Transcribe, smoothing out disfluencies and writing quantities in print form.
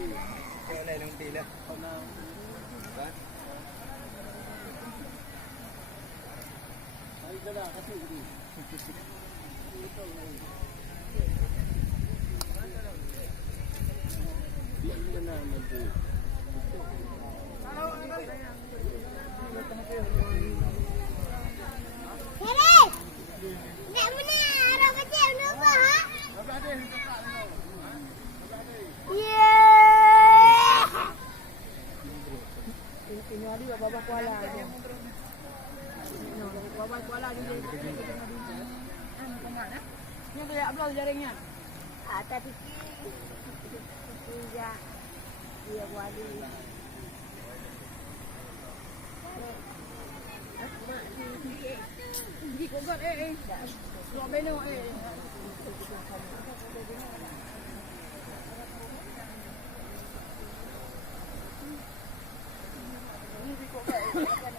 Kaya wala ng pila. Diba? Ay, dala kasi hindi. Inyali babak kuala aja. Babak kuala aja. Ano kemana? Ini kayak upload jaringnya. Tapi dia wali. Di kogor Lo beno Ini di kogor